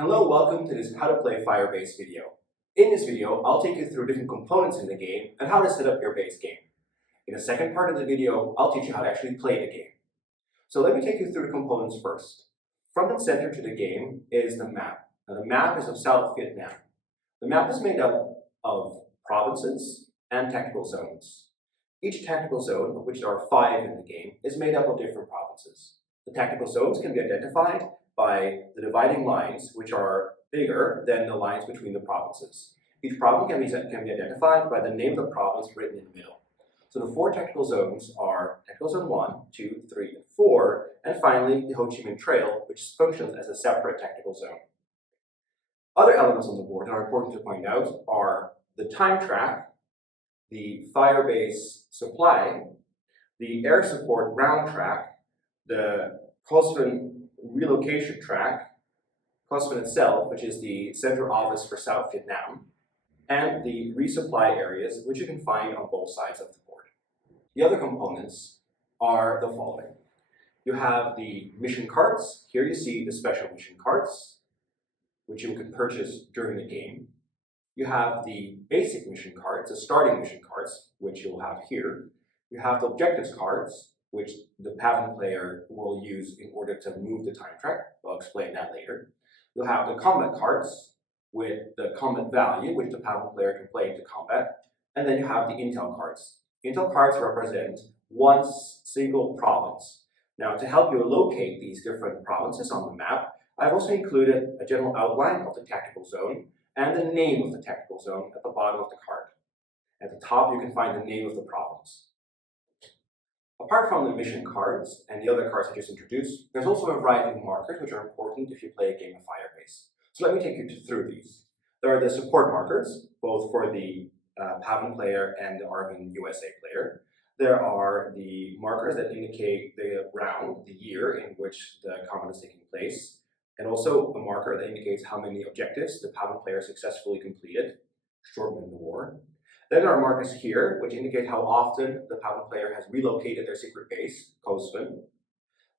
Hello, welcome to this How to Play Firebase video. In this video, I'll take you through different components in the game and how to set up your base game. In the second part of the video, I'll teach you how to actually play the game. So let me take you through the components first. Front and center to the game is the map. Now the map is of South Vietnam. The map is made up of provinces and tactical zones. Each tactical zone, of which there are 5 in the game, is made up of different provinces. The tactical zones can be identified by the dividing lines, which are bigger than the lines between the provinces. Each province can be identified by the name of the province written in the middle. So the 4 tactical zones are Tactical Zone 1, 2, 3, and 4, and finally the Ho Chi Minh Trail, which functions as a separate tactical zone. Other elements on the board that are important to point out are the time track, the Firebase supply, the air support ground track, the Cosvin relocation track, Cosvin itself, which is the central office for South Vietnam, and the resupply areas, which you can find on both sides of the board. The other components are the following. You have the mission cards. Here you see the special mission cards, which you can purchase during the game. You have the basic mission cards, the starting mission cards, which you'll have here. You have the objectives cards, which the Pavan player will use in order to move the time track. I'll explain that later. You'll have the combat cards with the combat value, which the Pavan player can play into combat. And then you have the intel cards. Intel cards represent one single province. Now, to help you locate these different provinces on the map, I've also included a general outline of the tactical zone and the name of the tactical zone at the bottom of the card. At the top, you can find the name of the province. Apart from the mission cards and the other cards I just introduced, there's also a variety of markers which are important if you play a game of Firebase. So let me take you through these. There are the support markers, both for the Pavan player and the Arvin USA player. There are the markers that indicate the round, the year in which the combat is taking place, and also a marker that indicates how many objectives the Pavan player successfully completed, shortening the war. Then there are markers here, which indicate how often the Pavan player has relocated their secret base, Cosvin.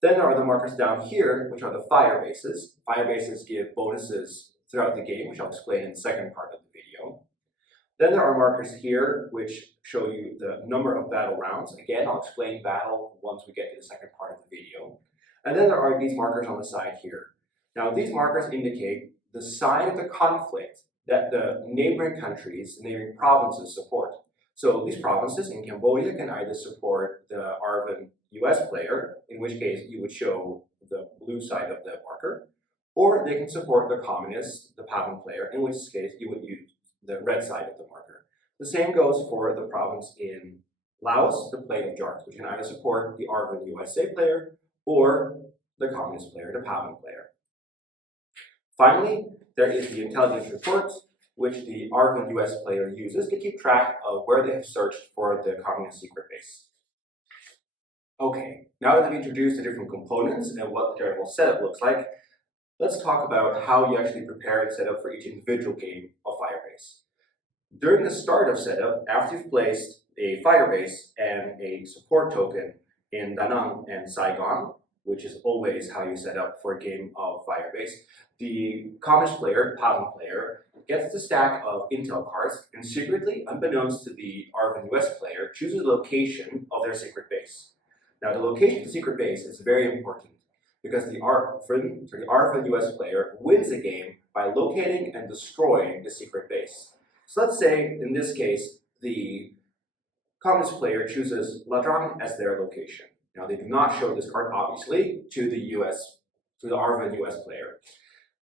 Then there are the markers down here, which are the Firebases. Firebases give bonuses throughout the game, which I'll explain in the second part of the video. Then there are markers here, which show you the number of battle rounds. Again, I'll explain battle once we get to the second part of the video. And then there are these markers on the side here. Now, these markers indicate the side of the conflict that the neighboring countries, neighboring provinces support. So these provinces in Cambodia can either support the Arvin US player, in which case you would show the blue side of the marker, or they can support the communists, the Pavan player, in which case you would use the red side of the marker. The same goes for the province in Laos, the Plain of Jars, which can either support the Arvin USA player or the communist player, the Pavan player. Finally, there is the intelligence report, which the Arvin US player uses to keep track of where they have searched for the communist secret base. Okay, now that I've introduced the different components and what the general setup looks like, let's talk about how you actually prepare and set up for each individual game of Firebase. During the start of setup, after you've placed a Firebase and a support token in Da Nang and Saigon, which is always how you set up for a game of Firebase, the communist player, Pavan player, gets the stack of intel cards and secretly, unbeknownst to the Arvin US player, chooses the location of their secret base. Now, the location of the secret base is very important because the Arvin US player wins the game by locating and destroying the secret base. So let's say, in this case, the communist player chooses Ladrong as their location. Now, they do not show this card, obviously, to the Arvin US player.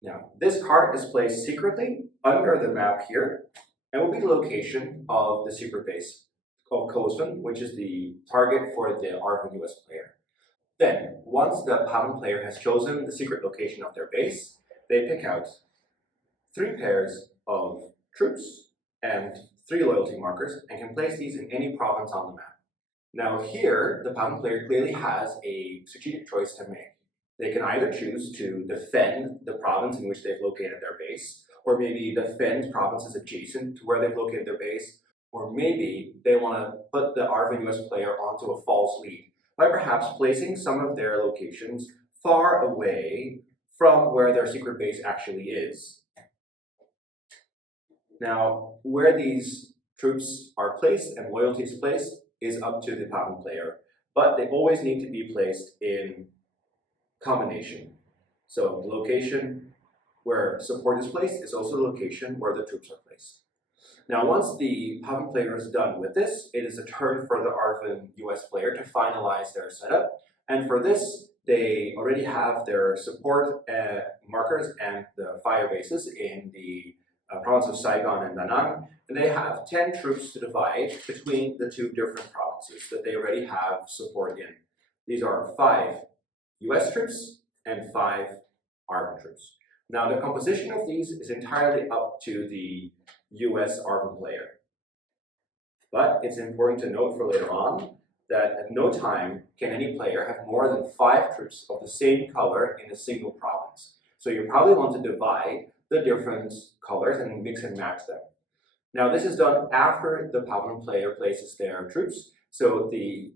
Now, this card is placed secretly under the map here and will be the location of the secret base of Cosvin, which is the target for the Arvin US player. Then, once the Pavan player has chosen the secret location of their base, they pick out 3 pairs of troops and 3 loyalty markers and can place these in any province on the map. Now here, the Pavan player clearly has a strategic choice to make. They can either choose to defend the province in which they've located their base, or maybe defend provinces adjacent to where they've located their base, or maybe they want to put the Arvin US player onto a false lead by perhaps placing some of their locations far away from where their secret base actually is. Now, where these troops are placed and loyalties placed is up to the Pavan player, but they always need to be placed in combination. So the location where support is placed is also the location where the troops are placed. Now, once the Pavan player is done with this, it is a turn for the Arvin US player to finalize their setup. And for this, they already have their support markers and the fire bases in the province of Saigon and Da Nang. And they have 10 troops to divide between the two different provinces that they already have support in. These are 5 US troops and 5 Arvin troops. Now, the composition of these is entirely up to the US Arvin player. But it's important to note for later on that at no time can any player have more than 5 troops of the same color in a single province. So you probably want to divide the different colors and mix and match them. Now, this is done after the Pavan player places their troops, so the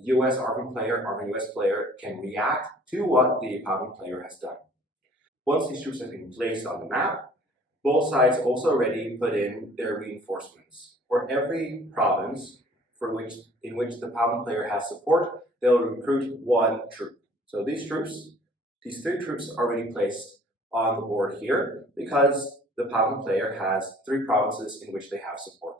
US Arvin US player can react to what the Pavan player has done. Once these troops have been placed on the map, both sides also already put in their reinforcements. For every province in which the Pavan player has support, they'll recruit 1 troop. So these 3 troops are already placed on the board here because the Pavan player has 3 provinces in which they have support.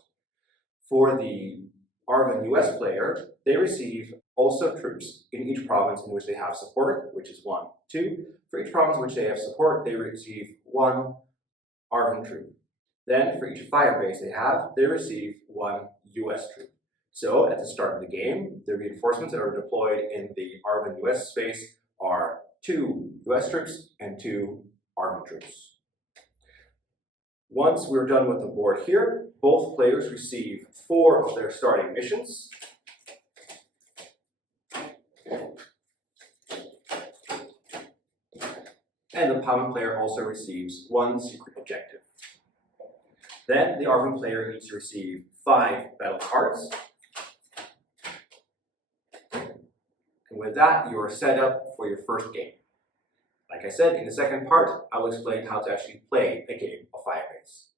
For the Arvin US player, they receive also troops in each province in which they have support, which is 1, 2. For each province in which they have support, they receive 1 Arvin troop. Then for each fire base they receive 1 US troop. So at the start of the game, the reinforcements that are deployed in the Arvin US space are 2 US troops and 2 Arvin troops. Once we're done with the board here, both players receive 4 of their starting missions. And the Pavan player also receives 1 secret objective. Then the Arvin player needs to receive 5 battle cards. And with that, you are set up for your first game. Like I said, in the second part, I will explain how to actually play a game of Firebase.